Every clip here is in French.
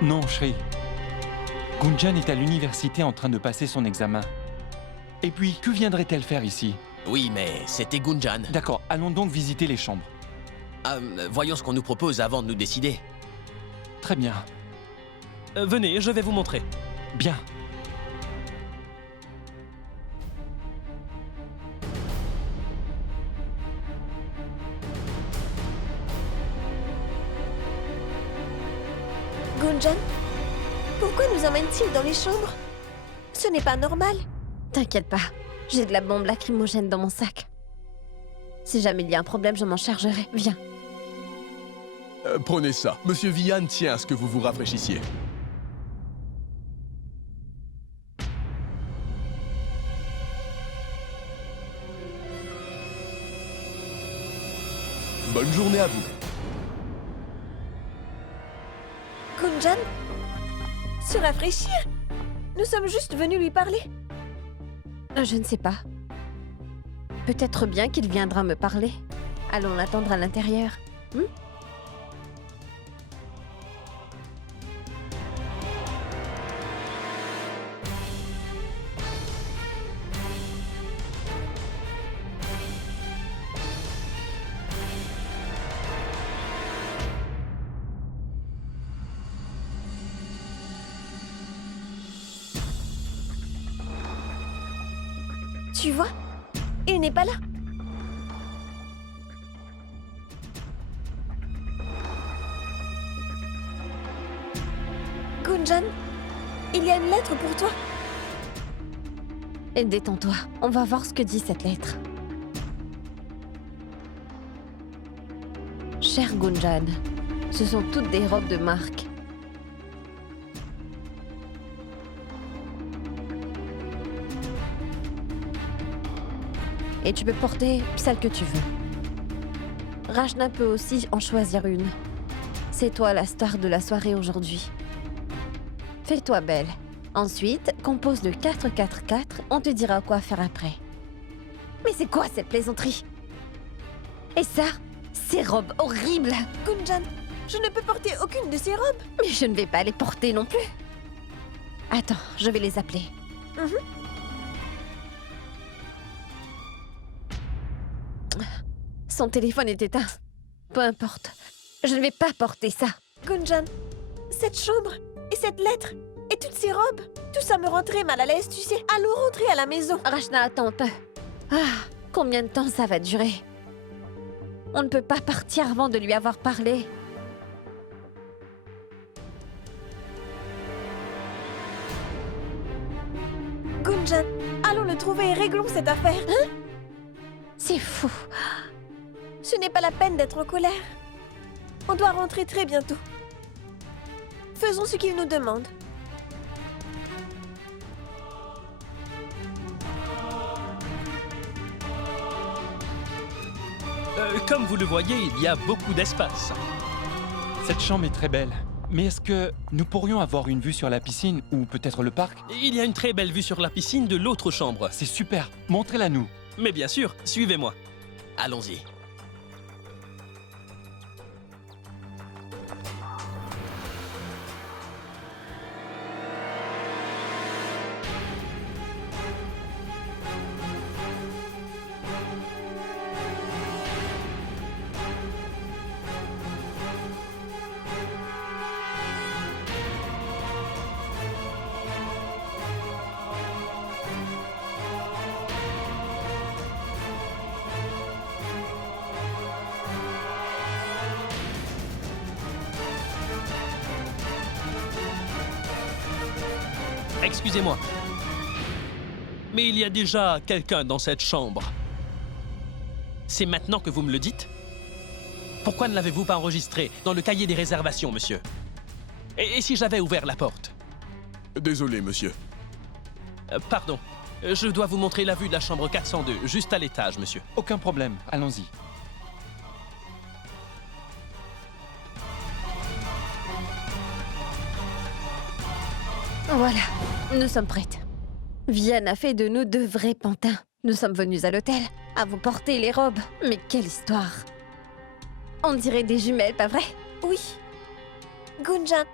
Non, Shri. Gunjan est à l'université en train de passer son examen. Et puis, que viendrait-elle faire ici? Oui, mais c'était Gunjan. D'accord, allons donc visiter les chambres. Voyons ce qu'on nous propose avant de nous décider. Très bien. Venez, je vais vous montrer. Bien. Gunjan, pourquoi nous emmène-t-il dans les chambres? Ce n'est pas normal. T'inquiète pas, j'ai de la bombe lacrymogène dans mon sac. Si jamais il y a un problème, je m'en chargerai. Viens. Prenez ça. Monsieur Vian tient à ce que vous vous rafraîchissiez. Bonne journée à vous. Gunjan? Se rafraîchir? Nous sommes juste venus lui parler. Je ne sais pas. Peut-être bien qu'il viendra me parler. Allons l'attendre à l'intérieur. Tu vois? Il n'est pas là. Gunjan, il y a une lettre pour toi. Et détends-toi, on va voir ce que dit cette lettre. Cher Gunjan, ce sont toutes des robes de marque. Et tu peux porter celle que tu veux. Rajna peut aussi en choisir une. C'est toi la star de la soirée aujourd'hui. Fais-toi belle. Ensuite, compose le 4-4-4, on te dira quoi faire après. Mais c'est quoi cette plaisanterie? Et ça, ces robes horribles! Gunjan, je ne peux porter aucune de ces robes. Mais je ne vais pas les porter non plus. Attends, je vais les appeler. Son téléphone est éteint. Peu importe. Je ne vais pas porter ça. Gunjan, cette chambre et cette lettre et toutes ces robes, tout ça me rend très mal à l'aise, tu sais. Allons rentrer à la maison. Rachna, attends un peu. Combien de temps ça va durer? On ne peut pas partir avant de lui avoir parlé. Gunjan, allons le trouver et réglons cette affaire. Hein? C'est fou. Ce n'est pas la peine d'être en colère. On doit rentrer très bientôt. Faisons ce qu'il nous demande. Comme vous le voyez, il y a beaucoup d'espace. Cette chambre est très belle. Mais est-ce que nous pourrions avoir une vue sur la piscine ou peut-être le parc? Il y a une très belle vue sur la piscine de l'autre chambre. C'est super. Montrez-la nous. Mais bien sûr, suivez-moi. Allons-y. Excusez-moi. Mais il y a déjà quelqu'un dans cette chambre. C'est maintenant que vous me le dites? Pourquoi ne l'avez-vous pas enregistré dans le cahier des réservations, monsieur? Et si j'avais ouvert la porte? Désolé, monsieur. Pardon. Je dois vous montrer la vue de la chambre 402, juste à l'étage, monsieur. Aucun problème. Allons-y. Voilà, nous sommes prêtes. Vienne a fait de nous deux vrais pantins. Nous sommes venus à l'hôtel, à vous porter les robes. Mais quelle histoire! On dirait des jumelles, pas vrai? Oui. Gunjan,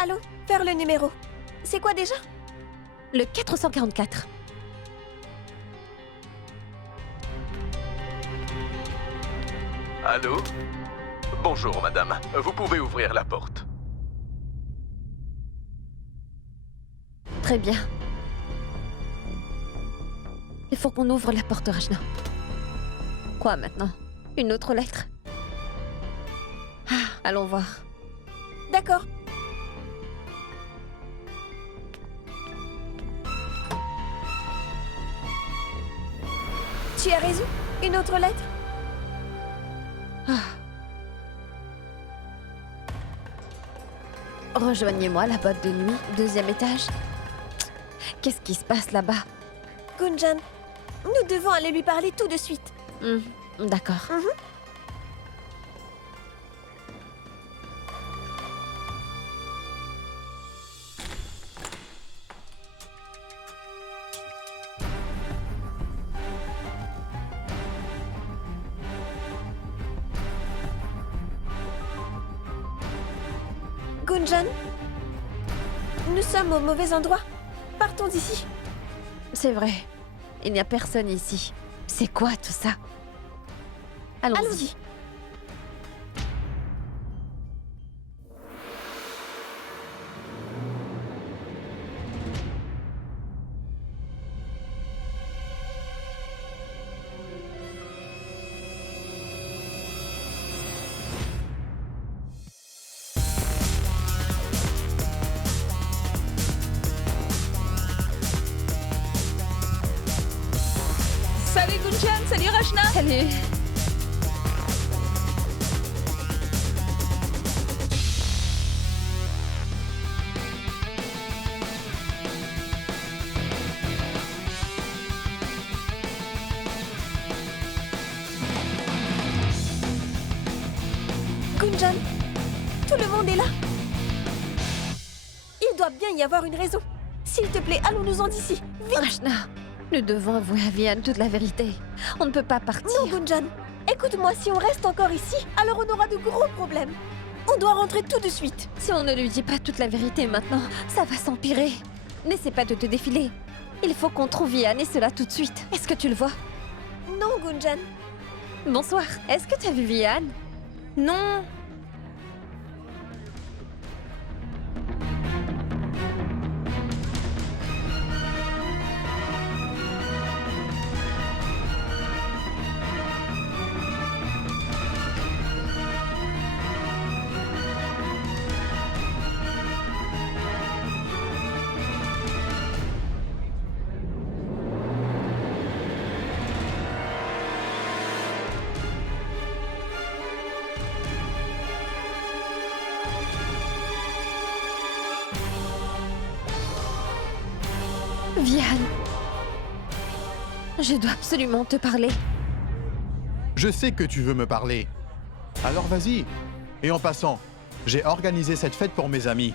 Allô, faire le numéro. C'est quoi déjà? Le 444. Allô? Bonjour, madame. Vous pouvez ouvrir la porte. Très bien. Il faut qu'on ouvre la porte, Rajna. Quoi maintenant? Une autre lettre? Ah, allons voir. D'accord. Tu as raison. Une autre lettre? Rejoignez-moi la boîte de nuit, 2e étage. Qu'est-ce qui se passe là-bas? Gunjan, nous devons aller lui parler tout de suite. D'accord. Gunjan, nous sommes au mauvais endroit. Partons d'ici. C'est vrai. Il n'y a personne ici. C'est quoi tout ça? Allons-y. Allons-y. Salut Gunjan, salut Rajna. Salut. Gunjan, tout le monde est là. Il doit bien y avoir une raison. S'il te plaît, allons-nous-en d'ici. Vite. Rajna, nous devons avouer à Vian toute la vérité. On ne peut pas partir. Non, Gunjan. Écoute-moi, si on reste encore ici, alors on aura de gros problèmes. On doit rentrer tout de suite. Si on ne lui dit pas toute la vérité maintenant, ça va s'empirer. N'essaie pas de te défiler. Il faut qu'on trouve Vian et cela tout de suite. Est-ce que tu le vois? Non, Gunjan. Bonsoir. Est-ce que tu as vu Vian? Non. Vian. Je dois absolument te parler. Je sais que tu veux me parler. Alors vas-y. Et en passant, j'ai organisé cette fête pour mes amis.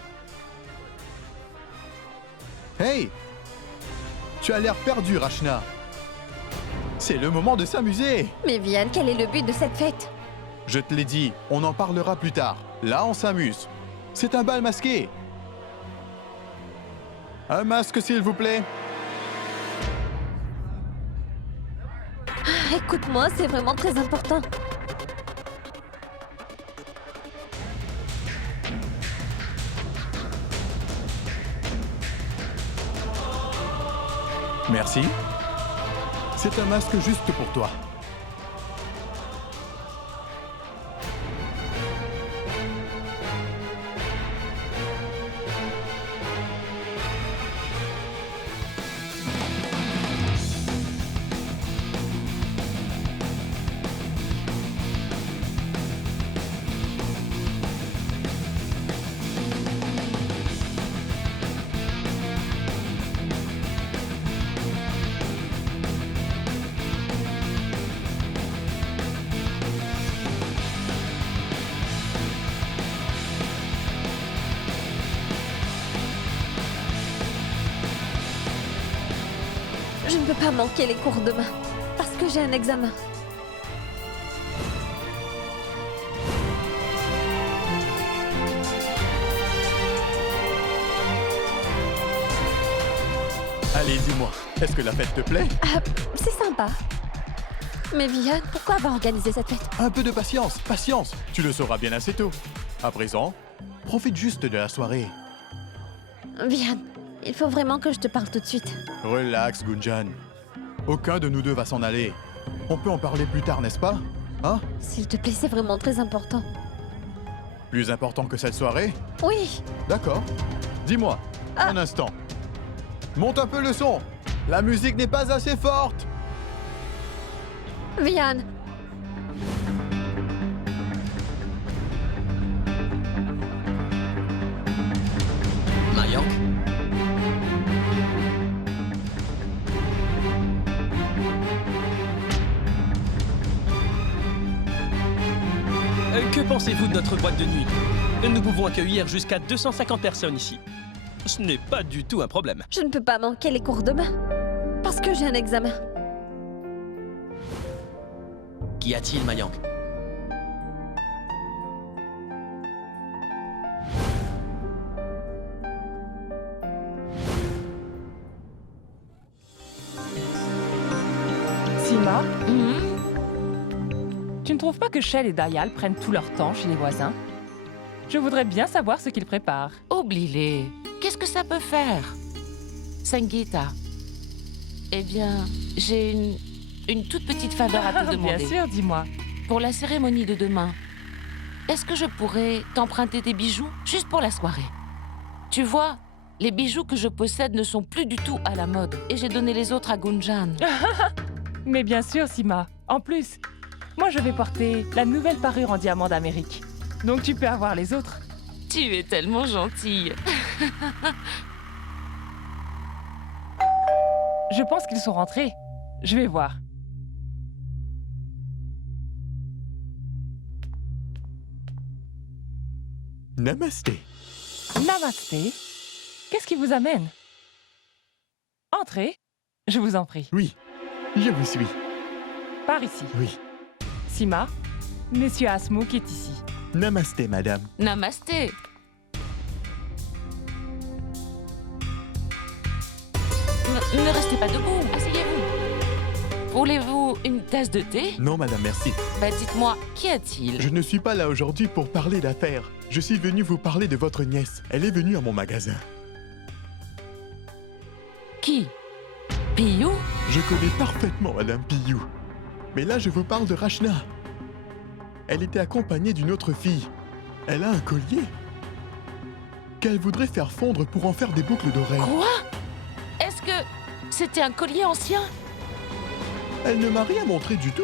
Hey! Tu as l'air perdu, Rachna. C'est le moment de s'amuser. Mais Vian, quel est le but de cette fête? Je te l'ai dit, on en parlera plus tard. Là, on s'amuse. C'est un bal masqué. Un masque, s'il vous plaît. Écoute-moi, c'est vraiment très important. Merci. C'est un masque juste pour toi. Je ne peux pas manquer les cours demain, parce que j'ai un examen. Allez, dis-moi, est-ce que la fête te plaît? C'est sympa. Mais Vian, pourquoi avoir organisé cette fête? Un peu de patience, patience. Tu le sauras bien assez tôt. À présent, profite juste de la soirée. Vian, il faut vraiment que je te parle tout de suite. Relax, Gunjan. Aucun de nous deux va s'en aller. On peut en parler plus tard, n'est-ce pas? Hein? S'il te plaît, c'est vraiment très important. Plus important que cette soirée? Oui. D'accord. Dis-moi, un instant. Monte un peu le son. La musique n'est pas assez forte. Vian. Mayank? Que pensez-vous de notre boîte de nuit? Nous pouvons accueillir jusqu'à 250 personnes ici. Ce n'est pas du tout un problème. Je ne peux pas manquer les cours demain. Parce que j'ai un examen. Qu'y a-t-il, Mayank? Sima, Mhm. tu ne trouves pas que Shell et Dayal prennent tout leur temps chez les voisins? Je voudrais bien savoir ce qu'ils préparent. Oublie-les. Qu'est-ce que ça peut faire? Sangeeta. Eh bien, j'ai une toute petite faveur à te demander. Bien sûr, dis-moi. Pour la cérémonie de demain, est-ce que je pourrais t'emprunter des bijoux juste pour la soirée? Tu vois, les bijoux que je possède ne sont plus du tout à la mode et j'ai donné les autres à Gunjan. Mais bien sûr, Sima. En plus, moi je vais porter la nouvelle parure en diamant d'Amérique. Donc tu peux avoir les autres. Tu es tellement gentille. Je pense qu'ils sont rentrés. Je vais voir. Namasté. Namasté. Qu'est-ce qui vous amène? Entrez. Je vous en prie. Oui, je vous suis. Par ici. Oui. Sima, Monsieur Asmouk est ici. Namasté, madame. Namasté. Ne restez pas debout, asseyez-vous. Voulez-vous une tasse de thé? Non, madame, merci. Bah dites-moi, qu'y a-t-il? Je ne suis pas là aujourd'hui pour parler d'affaires. Je suis venu vous parler de votre nièce. Elle est venue à mon magasin. Qui? Piyou? Je connais parfaitement madame Piyou. Mais là, je vous parle de Rachna. Elle était accompagnée d'une autre fille. Elle a un collier qu'elle voudrait faire fondre pour en faire des boucles d'oreilles. Quoi? Est-ce que c'était un collier ancien? Elle ne m'a rien montré du tout.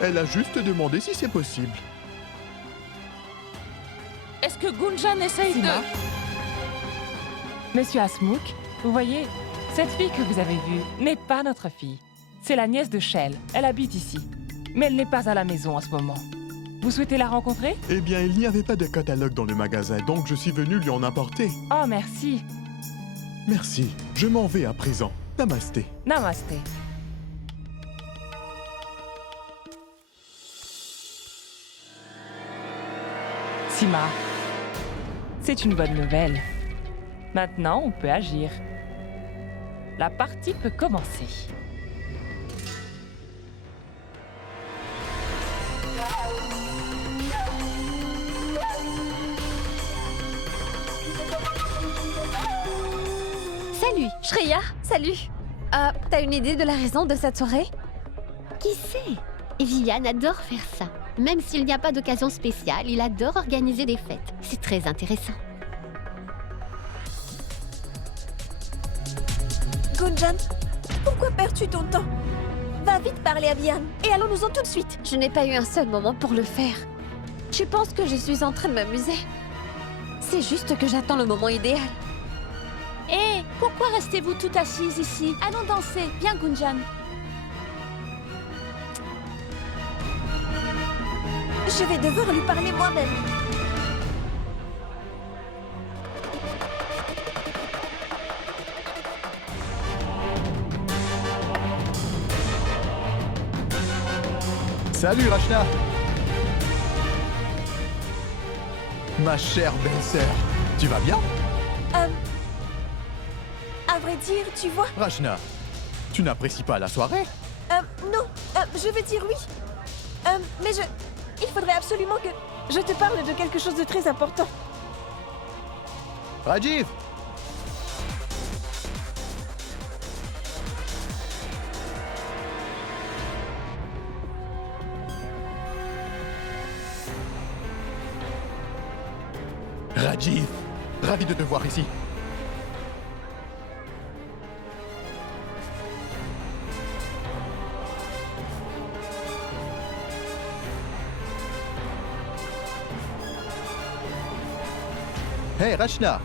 Elle a juste demandé si c'est possible. Est-ce que Gunjan essaye Sima. de... Monsieur Asmouk, vous voyez, cette fille que vous avez vue n'est pas notre fille. C'est la nièce de Shell. Elle habite ici. Mais elle n'est pas à la maison en ce moment. Vous souhaitez la rencontrer? Eh bien, il n'y avait pas de catalogue dans le magasin, donc je suis venu lui en apporter. Oh, merci. Merci. Je m'en vais à présent. Namasté. Namasté. Sima, c'est une bonne nouvelle. Maintenant, on peut agir. La partie peut commencer. Salut, Shreya, salut. T'as une idée de la raison de cette soirée? Qui sait? Vivian adore faire ça. Même s'il n'y a pas d'occasion spéciale, il adore organiser des fêtes. C'est très intéressant. Gunjan, pourquoi perds-tu ton temps? Va vite parler à Vian et allons-nous-en tout de suite. Je n'ai pas eu un seul moment pour le faire. Tu penses que je suis en train de m'amuser? C'est juste que j'attends le moment idéal. Hé, pourquoi restez-vous tout assises ici? Allons danser, viens Gunjan. Je vais devoir lui parler moi-même. Salut, Rachna. Ma chère belle-sœur, tu vas bien? À vrai dire, tu vois... Rachna, tu n'apprécies pas la soirée? Non, je veux dire oui. Mais il faudrait absolument que je te parle de quelque chose de très important. Rajiv! Rajiv, ravi de te voir ici. Hey Rachna!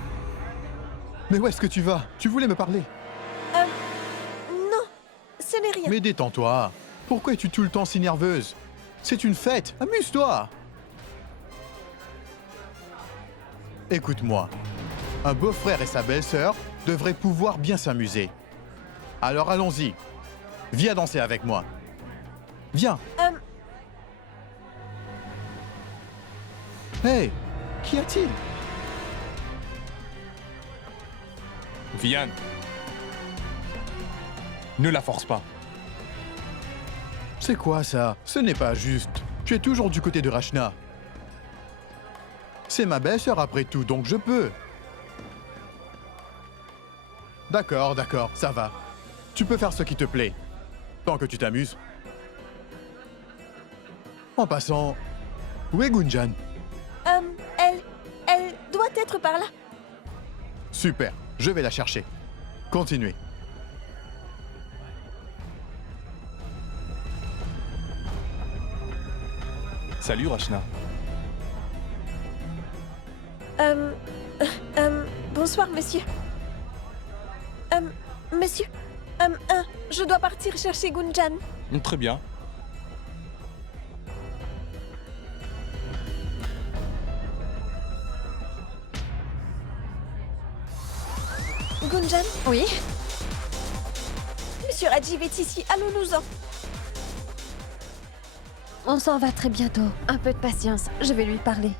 Mais où est-ce que tu vas? Tu voulais me parler? Non, ce n'est rien. Mais détends-toi. Pourquoi es-tu tout le temps si nerveuse? C'est une fête, amuse-toi! Écoute-moi, un beau-frère et sa belle-sœur devraient pouvoir bien s'amuser. Alors allons-y. Viens danser avec moi. Viens. Hey, qu'y a-t-il? Vian. Ne la force pas. C'est quoi ça? Ce n'est pas juste. Tu es toujours du côté de Rachna. C'est ma belle-sœur après tout, donc je peux. D'accord, ça va. Tu peux faire ce qui te plaît. Tant que tu t'amuses. En passant, où est Gunjan? Elle doit être par là. Super, je vais la chercher. Continuez. Salut Rachna. Bonsoir, monsieur. Monsieur, je dois partir chercher Gunjan. Très bien. Gunjan, Oui? monsieur Rajiv est ici, allons-nous-en. On s'en va très bientôt. Un peu de patience, je vais lui parler.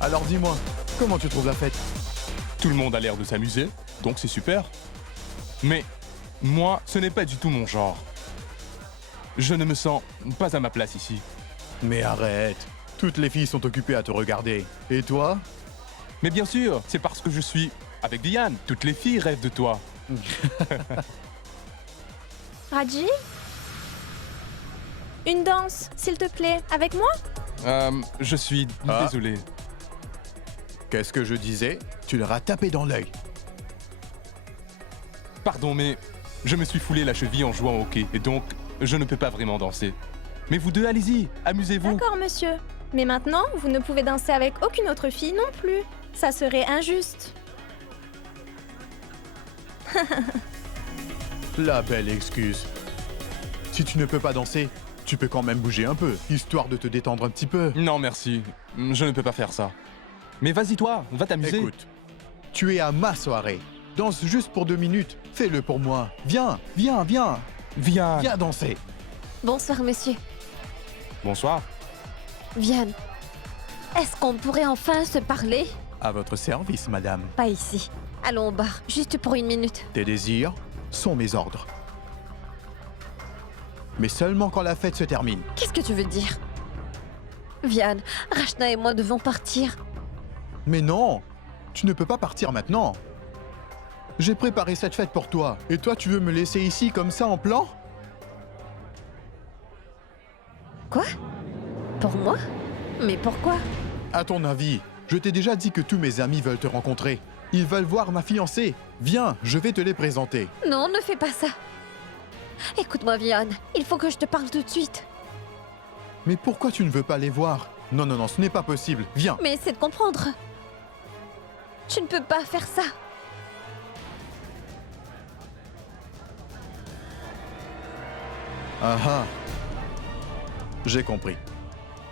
Alors dis-moi, comment tu trouves la fête? Tout le monde a l'air de s'amuser, donc c'est super. Mais moi, ce n'est pas du tout mon genre. Je ne me sens pas à ma place ici. Mais arrête, toutes les filles sont occupées à te regarder. Et toi? Mais bien sûr, c'est parce que je suis avec Diane. Toutes les filles rêvent de toi. Rajiv? Une danse, s'il te plaît, avec moi? Je suis désolé. Qu'est-ce que je disais? Tu leur as tapé dans l'œil. Pardon, mais je me suis foulé la cheville en jouant au hockey, et donc je ne peux pas vraiment danser. Mais vous deux, allez-y, amusez-vous. D'accord, monsieur. Mais maintenant, vous ne pouvez danser avec aucune autre fille non plus. Ça serait injuste. La belle excuse. Si tu ne peux pas danser, tu peux quand même bouger un peu, histoire de te détendre un petit peu. Non, merci. Je ne peux pas faire ça. Mais vas-y toi, va t'amuser. Écoute, tu es à ma soirée. Danse juste pour 2 minutes. Fais-le pour moi. Viens, viens, viens. Viens. Viens danser. Bonsoir, monsieur. Bonsoir. Viens. Est-ce qu'on pourrait enfin se parler? À votre service, madame. Pas ici. Allons au bar, juste pour 1 minute. Tes désirs sont mes ordres. Mais seulement quand la fête se termine. Qu'est-ce que tu veux dire? Vian, Rachna et moi devons partir. Mais non, tu ne peux pas partir maintenant. J'ai préparé cette fête pour toi, et toi tu veux me laisser ici comme ça en plan? Quoi? Pour moi? Mais pourquoi? À ton avis, je t'ai déjà dit que tous mes amis veulent te rencontrer. Ils veulent voir ma fiancée. Viens, je vais te les présenter. Non, ne fais pas ça. Écoute-moi, Vian, il faut que je te parle tout de suite. Mais pourquoi tu ne veux pas les voir? Non, non, non, ce n'est pas possible. Viens. Mais essaie de comprendre. Tu ne peux pas faire ça. Ah ah. J'ai compris.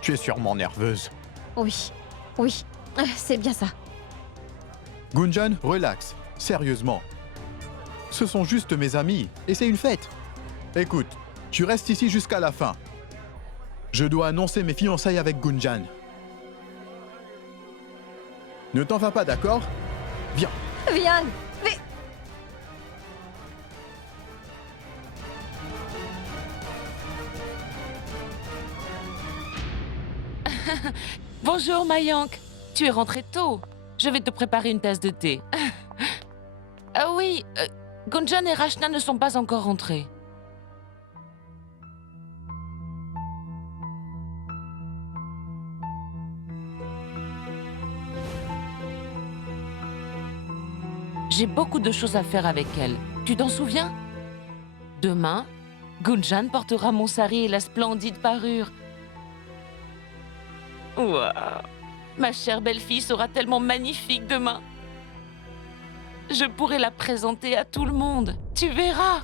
Tu es sûrement nerveuse. Oui, oui, c'est bien ça. Gunjan, relax. Sérieusement. Ce sont juste mes amis, et c'est une fête. Écoute, tu restes ici jusqu'à la fin. Je dois annoncer mes fiançailles avec Gunjan. Ne t'en vas pas, d'accord? Viens. Viens. Bonjour Mayank, tu es rentrée tôt. Je vais te préparer une tasse de thé. Ah oui, Gunjan et Rachna ne sont pas encore rentrés. J'ai beaucoup de choses à faire avec elle. Tu t'en souviens? Demain, Gunjan portera mon sari et la splendide parure. Waouh! Ma chère belle-fille sera tellement magnifique demain. Je pourrai la présenter à tout le monde. Tu verras.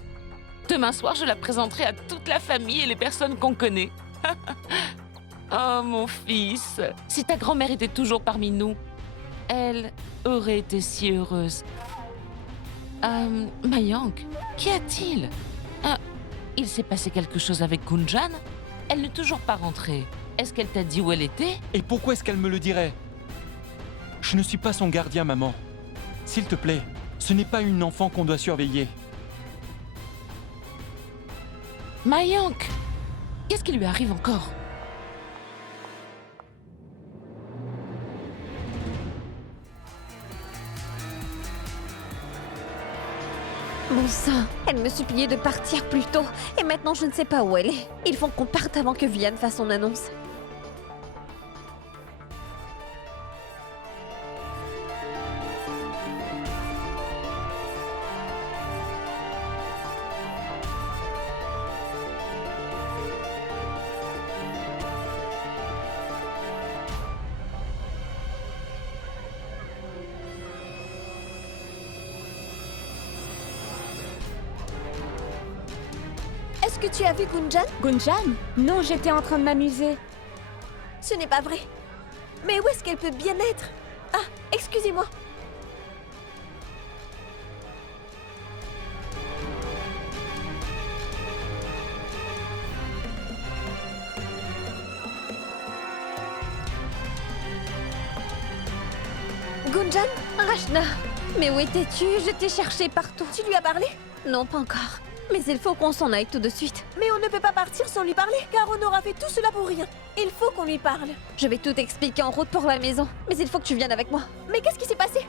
Demain soir, je la présenterai à toute la famille et les personnes qu'on connaît. Oh, mon fils, si ta grand-mère était toujours parmi nous, elle aurait été si heureuse. Mayank, qu'y a-t-il? Il s'est passé quelque chose avec Gunjan? Elle n'est toujours pas rentrée. Est-ce qu'elle t'a dit où elle était? Et pourquoi est-ce qu'elle me le dirait? Je ne suis pas son gardien, maman. S'il te plaît, ce n'est pas une enfant qu'on doit surveiller. Mayank, qu'est-ce qui lui arrive encore? Bon sang, elle me suppliait de partir plus tôt. Et maintenant, je ne sais pas où elle est. Il faut qu'on parte avant que Vianne fasse son annonce. Est-ce que tu as vu Gunjan? Gunjan? Non, j'étais en train de m'amuser. Ce n'est pas vrai. Mais où est-ce qu'elle peut bien être? Ah, excusez-moi. Gunjan? Rachna, mais où étais-tu? Je t'ai cherché partout. Tu lui as parlé? Non, pas encore. Mais il faut qu'on s'en aille tout de suite. Mais on ne peut pas partir sans lui parler, car on aura fait tout cela pour rien. Il faut qu'on lui parle. Je vais tout expliquer en route pour la maison. Mais il faut que tu viennes avec moi. Mais qu'est-ce qui s'est passé?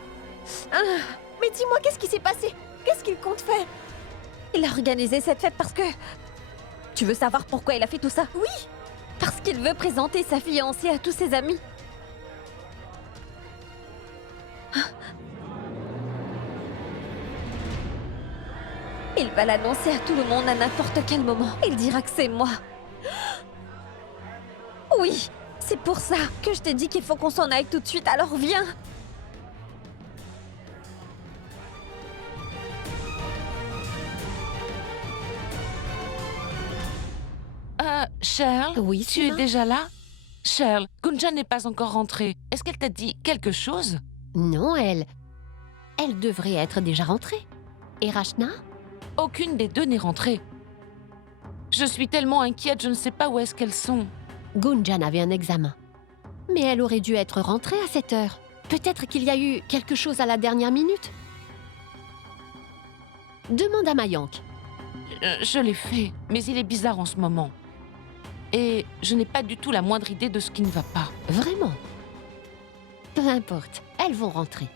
Mais dis-moi, qu'est-ce qui s'est passé? Qu'est-ce qu'il compte faire? Il a organisé cette fête parce que... Tu veux savoir pourquoi il a fait tout ça? Oui. Parce qu'il veut présenter sa fiancée à tous ses amis. Il va l'annoncer à tout le monde à n'importe quel moment. Il dira que c'est moi. Oui, c'est pour ça que je t'ai dit qu'il faut qu'on s'en aille tout de suite, alors viens. Cheryl, oui, tu es déjà là? Cheryl, Gunjan n'est pas encore rentrée. Est-ce qu'elle t'a dit quelque chose? Non, elle devrait être déjà rentrée. Et Rachna? Aucune des deux n'est rentrée. Je suis tellement inquiète, je ne sais pas où est-ce qu'elles sont. Gunjan avait un examen. Mais elle aurait dû être rentrée à cette heure. Peut-être qu'il y a eu quelque chose à la dernière minute. Demande à Mayank. Je l'ai fait, mais il est bizarre en ce moment. Et je n'ai pas du tout la moindre idée de ce qui ne va pas. Vraiment? Peu importe, elles vont rentrer.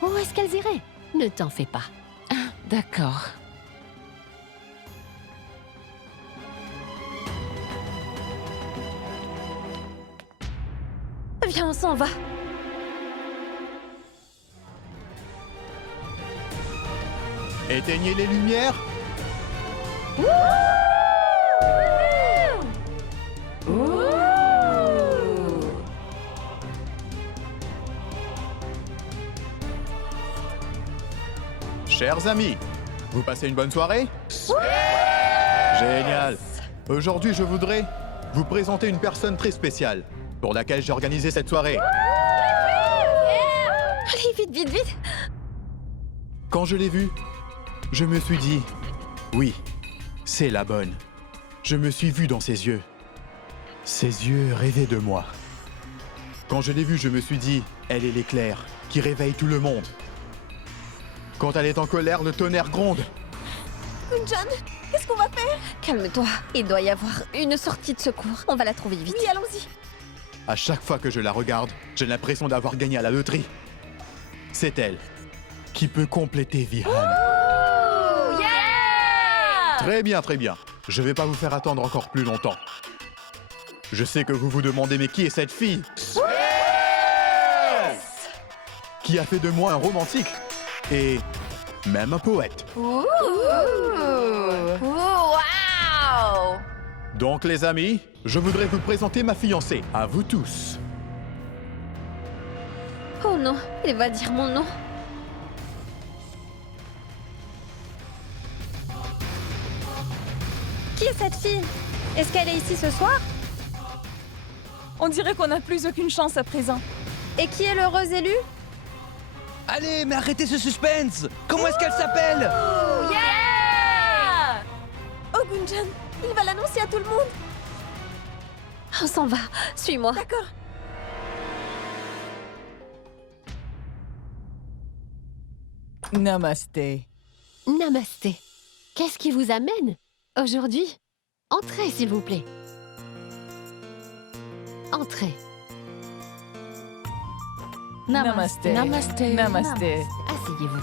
Où est-ce qu'elles iraient? Ne t'en fais pas. D'accord. Viens, on s'en va. Éteignez les lumières. Chers amis, vous passez une bonne soirée? Génial. Aujourd'hui, je voudrais vous présenter une personne très spéciale pour laquelle j'ai organisé cette soirée. Allez, vite, vite, vite. Quand je l'ai vue, Je me suis dit, oui, c'est la bonne. Je me suis vu dans ses yeux. Ses yeux rêvaient de moi. Quand je l'ai vue, je me suis dit, elle est l'éclair qui réveille tout le monde. Quand elle est en colère, le tonnerre gronde. Gunjan, qu'est-ce qu'on va faire? Calme-toi. Il doit y avoir une sortie de secours. On va la trouver vite. Oui, allons-y. À chaque fois que je la regarde, j'ai l'impression d'avoir gagné à la loterie. C'est elle qui peut compléter Vihan. Oh, yeah! Très bien, très bien. Je vais pas vous faire attendre encore plus longtemps. Je sais que vous vous demandez, mais qui est cette fille? Qui a fait de moi un romantique et même un poète. Ouh! Wow! Donc les amis, je voudrais vous présenter ma fiancée, à vous tous. Oh non, il va dire mon nom. Qui est cette fille? Est-ce qu'elle est ici ce soir? On dirait qu'on n'a plus aucune chance à présent. Et qui est l'heureux élu? Allez, mais arrêtez ce suspense! Comment est-ce qu'elle s'appelle? Oh, yeah! Oh, Gunjan, il va l'annoncer à tout le monde. On s'en va. Suis-moi. D'accord. Namasté. Namasté. Qu'est-ce qui vous amène aujourd'hui? Entrez, s'il vous plaît. Entrez. Namasté. Namasté. Namasté. Asseyez-vous.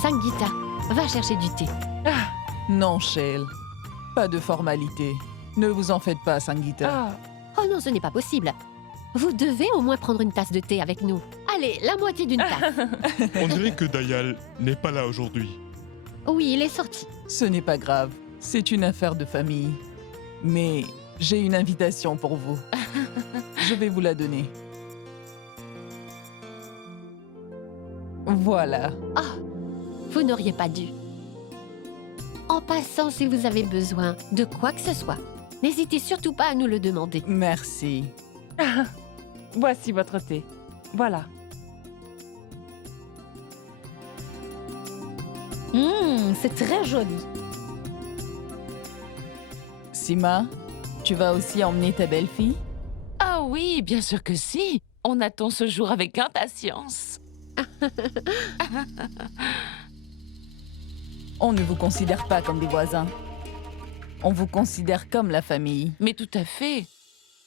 Sangeeta, va chercher du thé. Non, Shale. Pas de formalité. Ne vous en faites pas, Sangeeta. Oh non, ce n'est pas possible. Vous devez au moins prendre une tasse de thé avec nous. Allez, la moitié d'une tasse. On dirait que Dayal n'est pas là aujourd'hui. Oui, il est sorti. Ce n'est pas grave. C'est une affaire de famille. Mais j'ai une invitation pour vous. Je vais vous la donner. Voilà. Ah, vous n'auriez pas dû. En passant, si vous avez besoin de quoi que ce soit, n'hésitez surtout pas à nous le demander. Merci. Voici votre thé. Voilà. C'est très joli. Sima, tu vas aussi emmener ta belle-fille? Ah oui, bien sûr que si. On attend ce jour avec impatience. On ne vous considère pas comme des voisins. On vous considère comme la famille. Mais tout à fait.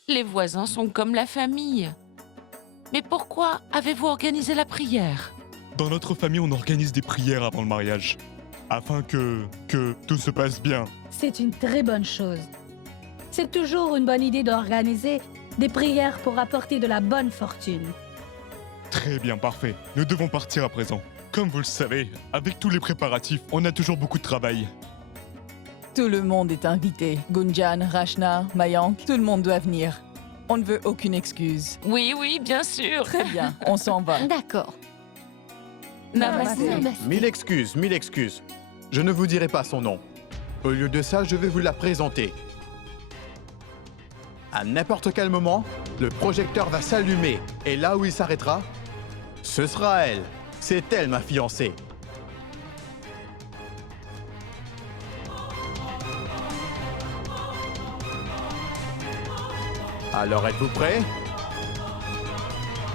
Les voisins sont comme la famille. Mais pourquoi avez-vous organisé la prière? Dans notre famille, on organise des prières avant le mariage. Afin que tout se passe bien. C'est une très bonne chose. C'est toujours une bonne idée d'organiser des prières pour apporter de la bonne fortune. Très bien, parfait. Nous devons partir à présent. Comme vous le savez, avec tous les préparatifs, on a toujours beaucoup de travail. Tout le monde est invité. Gunjan, Rachna, Mayank, tout le monde doit venir. On ne veut aucune excuse. Oui, oui, bien sûr. Très bien, on s'en va. D'accord. Namasté. Mille excuses, mille excuses. Je ne vous dirai pas son nom. Au lieu de ça, je vais vous la présenter. À n'importe quel moment, le projecteur va s'allumer. Et là où il s'arrêtera, ce sera elle. C'est elle, ma fiancée. Alors, êtes-vous prêts?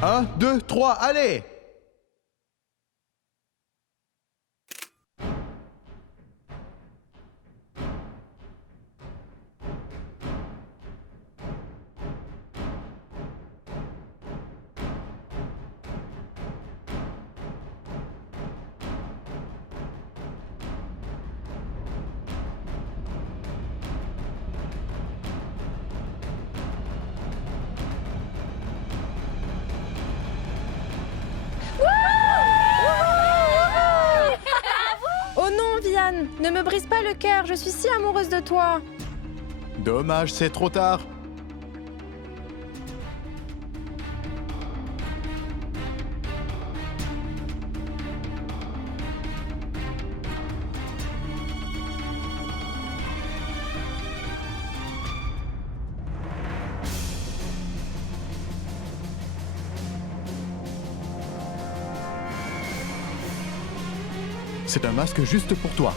1, 2, 3, allez! Oh non, Vihan, ne me brise pas le cœur, je suis si amoureuse de toi. Dommage, c'est trop tard. C'est un masque juste pour toi.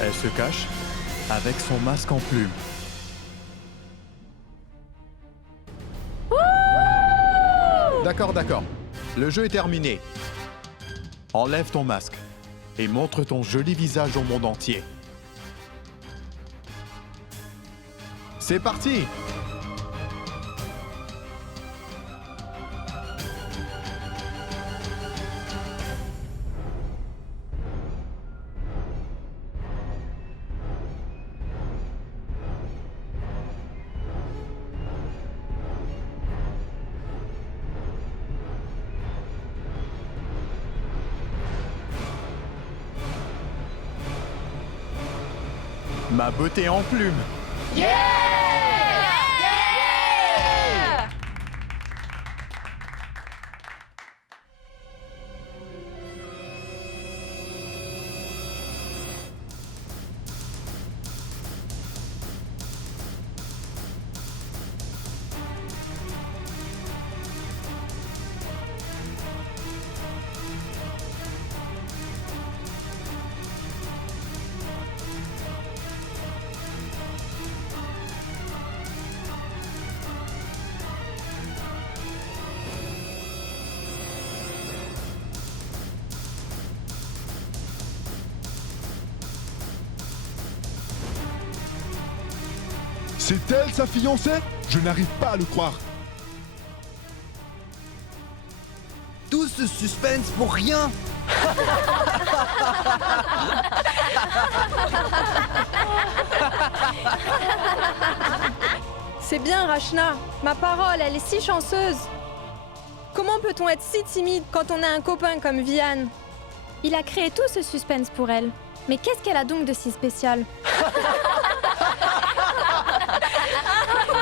Elle se cache avec son masque en plume. D'accord, d'accord. Le jeu est terminé. Enlève ton masque et montre ton joli visage au monde entier. C'est parti! Ma beauté en plume. C'est elle, sa fiancée? Je n'arrive pas à le croire. Tout ce suspense pour rien. C'est bien, Rachna. Ma parole, elle est si chanceuse. Comment peut-on être si timide quand on a un copain comme Vian? Il a créé tout ce suspense pour elle. Mais qu'est-ce qu'elle a donc de si spécial?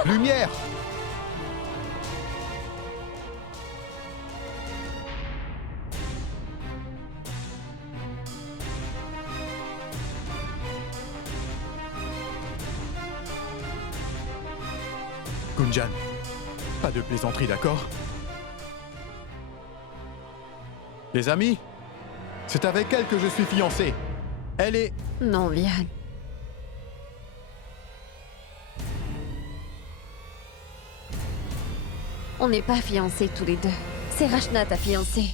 Lumière! Gunjan, pas de plaisanterie, d'accord? Les amis, c'est avec elle que je suis fiancé. Elle est... Non, Vian. On n'est pas fiancés tous les deux. C'est Rachna ta fiancée.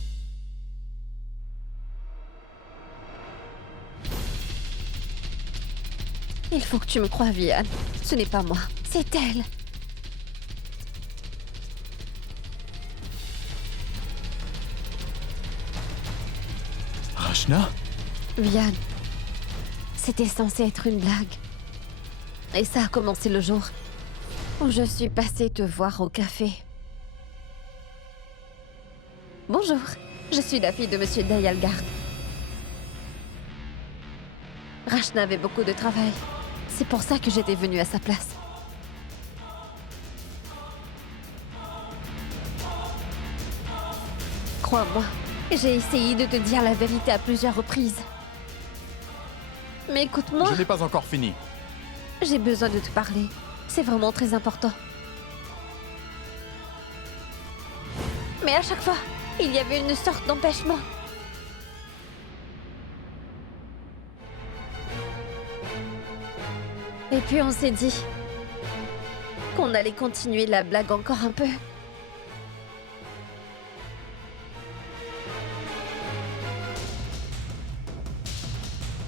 Il faut que tu me crois, Vian. Ce n'est pas moi, c'est elle. Rachna? Vian, c'était censé être une blague. Et ça a commencé le jour où je suis passée te voir au café. Bonjour, je suis la fille de Monsieur Dayalgard. Rachna avait beaucoup de travail. C'est pour ça que j'étais venue à sa place. Crois-moi, j'ai essayé de te dire la vérité à plusieurs reprises. Mais écoute-moi... Je n'ai pas encore fini. J'ai besoin de te parler. C'est vraiment très important. Mais à chaque fois, il y avait une sorte d'empêchement. Et puis on s'est dit qu'on allait continuer la blague encore un peu.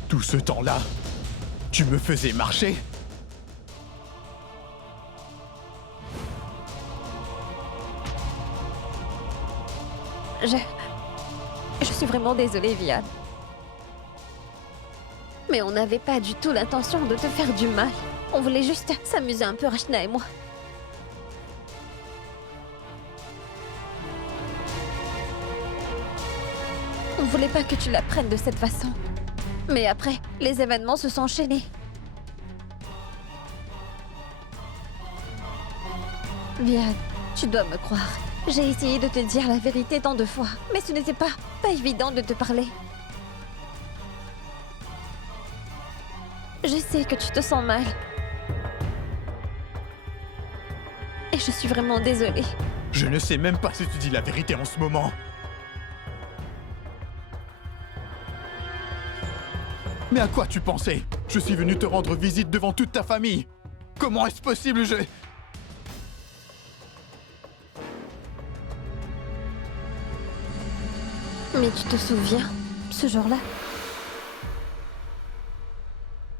Tout ce temps-là, tu me faisais marcher? Je suis vraiment désolée, Vian. Mais on n'avait pas du tout l'intention de te faire du mal. On voulait juste s'amuser un peu, Rachna et moi. On voulait pas que tu la prennes de cette façon. Mais après, les événements se sont enchaînés. Vian, tu dois me croire. J'ai essayé de te dire la vérité tant de fois, mais ce n'était pas évident de te parler. Je sais que tu te sens mal. Et je suis vraiment désolée. Je ne sais même pas si tu dis la vérité en ce moment. Mais à quoi tu pensais? Je suis venu te rendre visite devant toute ta famille. Comment est-ce possible? Mais tu te souviens, ce jour-là?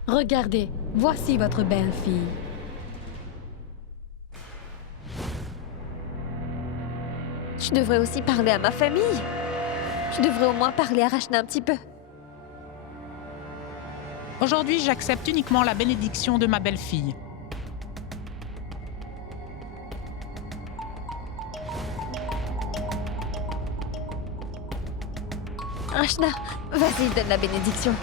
Regardez, voici votre belle-fille. Tu devrais aussi parler à ma famille. Tu devrais au moins parler à Rachna un petit peu. Aujourd'hui, j'accepte uniquement la bénédiction de ma belle-fille. Rachna, vas-y, donne la bénédiction.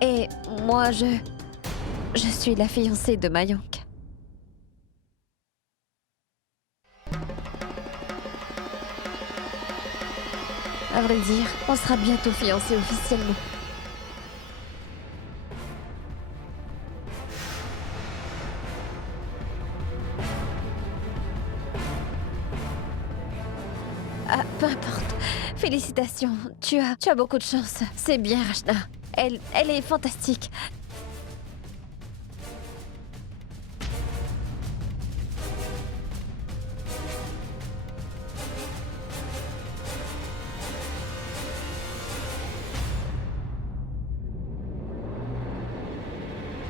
Et moi, je suis la fiancée de Mayank. À vrai dire, on sera bientôt fiancés officiellement. Ah, peu importe. Félicitations. Tu as beaucoup de chance. C'est bien, Rachna. Elle est fantastique.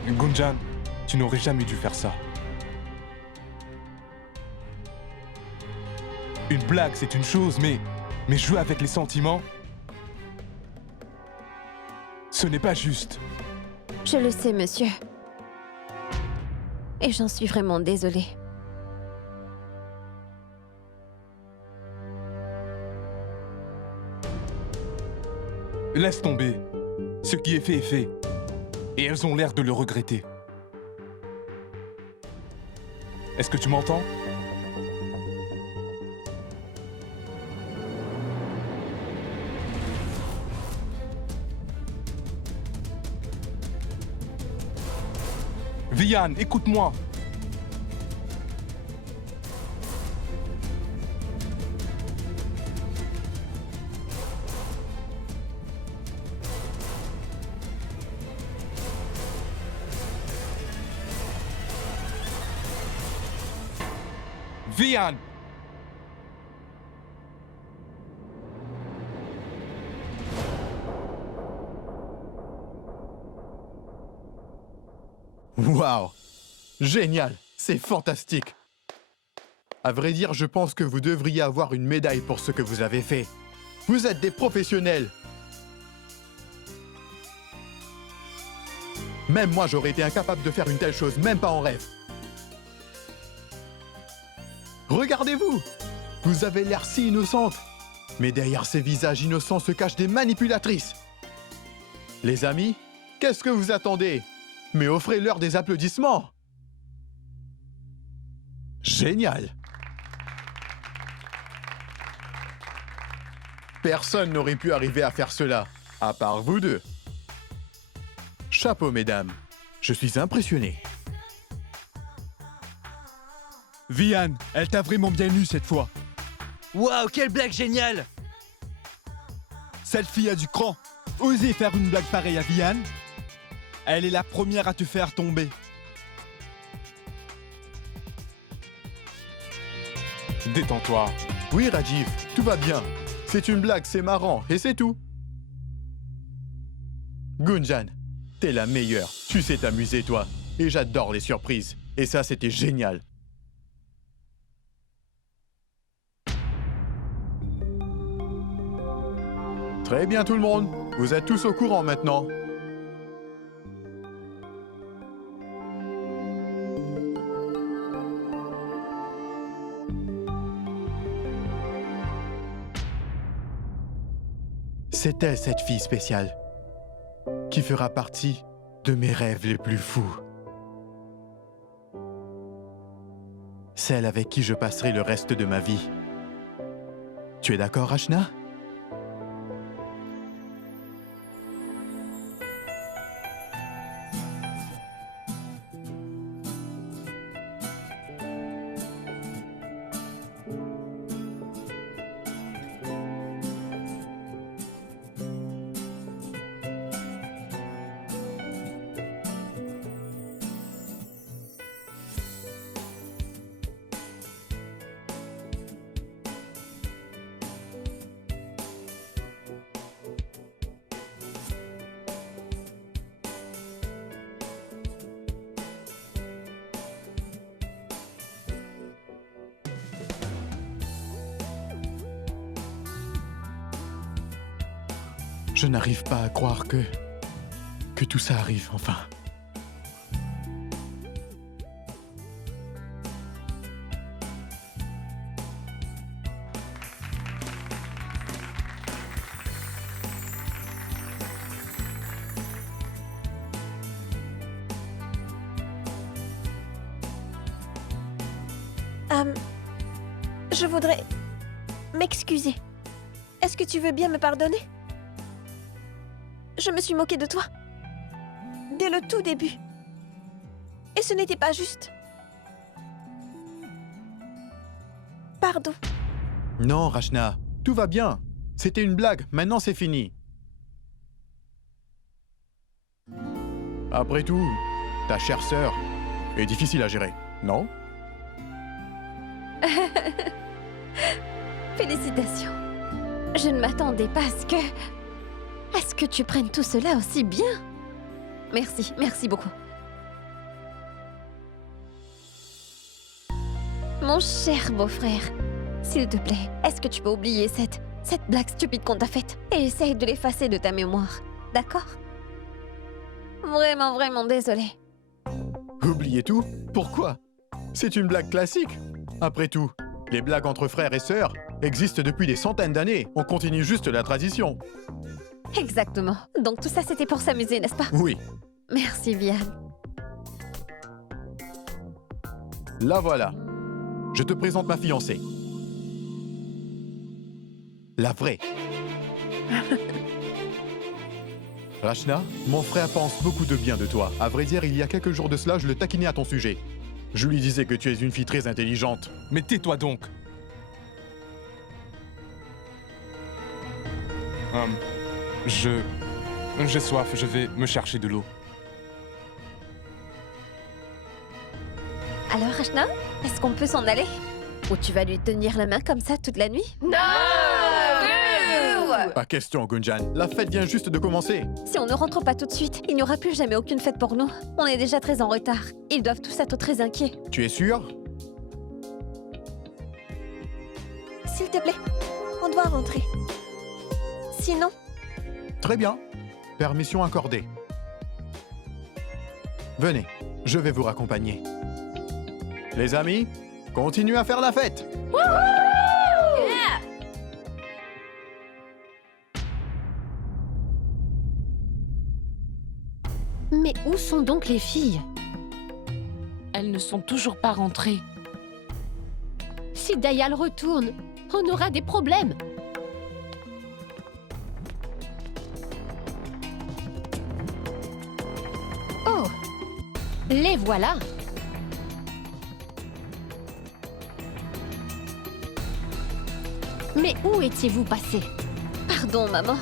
Gunjan, tu n'aurais jamais dû faire ça. Une blague, c'est une chose, mais jouer avec les sentiments, ce n'est pas juste. Je le sais, monsieur. Et j'en suis vraiment désolée. Laisse tomber. Ce qui est fait est fait. Et elles ont l'air de le regretter. Est-ce que tu m'entends? Vian, écoute-moi. Vian! Waouh! Génial! C'est fantastique! À vrai dire, je pense que vous devriez avoir une médaille pour ce que vous avez fait. Vous êtes des professionnels! Même moi, j'aurais été incapable de faire une telle chose, même pas en rêve. Regardez-vous! Vous avez l'air si innocente. Mais derrière ces visages innocents se cachent des manipulatrices. Les amis, qu'est-ce que vous attendez? Mais offrez-leur des applaudissements! Génial! Personne n'aurait pu arriver à faire cela, à part vous deux. Chapeau, mesdames. Je suis impressionné. Vian, elle t'a vraiment bien eu cette fois. Waouh, quelle blague géniale! Cette fille a du cran. Oser faire une blague pareille à Vian? Elle est la première à te faire tomber. Détends-toi. Oui, Rajiv, tout va bien. C'est une blague, c'est marrant, et c'est tout. Gunjan, t'es la meilleure. Tu sais t'amuser, toi. Et j'adore les surprises. Et ça, c'était génial. Très bien, tout le monde. Vous êtes tous au courant maintenant. C'est elle, cette fille spéciale, qui fera partie de mes rêves les plus fous. Celle avec qui je passerai le reste de ma vie. Tu es d'accord, Rachna? Je n'arrive pas à croire que tout ça arrive, enfin. Je voudrais m'excuser. Est-ce que tu veux bien me pardonner? Je me suis moquée de toi. Dès le tout début. Et ce n'était pas juste. Pardon. Non, Rachna, tout va bien. C'était une blague, maintenant c'est fini. Après tout, ta chère sœur est difficile à gérer, non? Félicitations. Je ne m'attendais pas à ce que tu prennes tout cela aussi bien. Merci, merci beaucoup. Mon cher beau-frère, s'il te plaît, est-ce que tu peux oublier cette blague stupide qu'on t'a faite et essaye de l'effacer de ta mémoire, d'accord? Vraiment, vraiment désolé. Oubliez tout? Pourquoi? C'est une blague classique. Après tout, les blagues entre frères et sœurs existent depuis des centaines d'années. On continue juste la tradition. Exactement. Donc tout ça, c'était pour s'amuser, n'est-ce pas? Oui. Merci, Vian. La voilà. Je te présente ma fiancée. La vraie. Rachna, mon frère pense beaucoup de bien de toi. À vrai dire, il y a quelques jours de cela, je le taquinais à ton sujet. Je lui disais que tu es une fille très intelligente. Mais tais-toi donc. J'ai soif, je vais me chercher de l'eau. Alors, Rachna, est-ce qu'on peut s'en aller? Ou tu vas lui tenir la main comme ça toute la nuit? Non! Pas question, Gunjan. La fête vient juste de commencer. Si on ne rentre pas tout de suite, il n'y aura plus jamais aucune fête pour nous. On est déjà très en retard. Ils doivent tous être très inquiets. Tu es sûr? S'il te plaît, on doit rentrer. Sinon... Très bien. Permission accordée. Venez, je vais vous raccompagner. Les amis, continuez à faire la fête. Mais où sont donc les filles? Elles ne sont toujours pas rentrées. Si Dayal retourne, on aura des problèmes. Oh, les voilà. Mais où étiez-vous passé? Pardon, maman.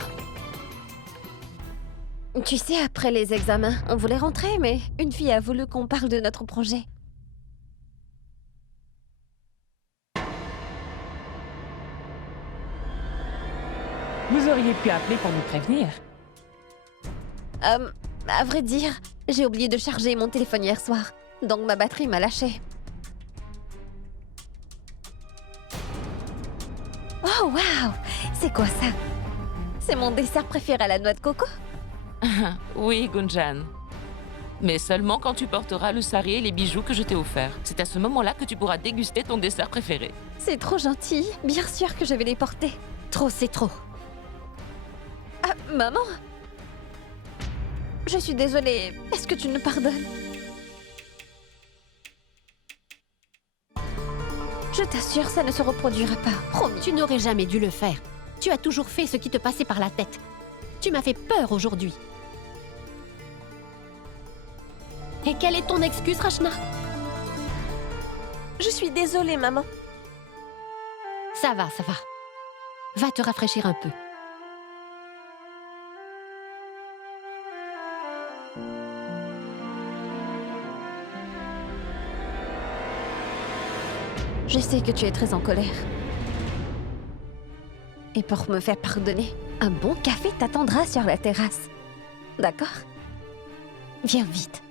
Tu sais, après les examens, on voulait rentrer, mais une fille a voulu qu'on parle de notre projet. Vous auriez pu appeler pour nous prévenir. À vrai dire, j'ai oublié de charger mon téléphone hier soir, donc ma batterie m'a lâché. Oh, waouh! C'est quoi ça? C'est mon dessert préféré à la noix de coco? Oui, Gunjan. Mais seulement quand tu porteras le sari et les bijoux que je t'ai offerts. C'est à ce moment-là que tu pourras déguster ton dessert préféré. C'est trop gentil. Bien sûr que je vais les porter. Trop, c'est trop. Ah, maman? Je suis désolée. Est-ce que tu me pardonnes? Je t'assure, ça ne se reproduira pas. Promis. Tu n'aurais jamais dû le faire. Tu as toujours fait ce qui te passait par la tête. Tu m'as fait peur aujourd'hui. Et quelle est ton excuse, Rachna? Je suis désolée, maman. Ça va, ça va. Va te rafraîchir un peu. Je sais que tu es très en colère. Et pour me faire pardonner, un bon café t'attendra sur la terrasse. D'accord? Viens vite.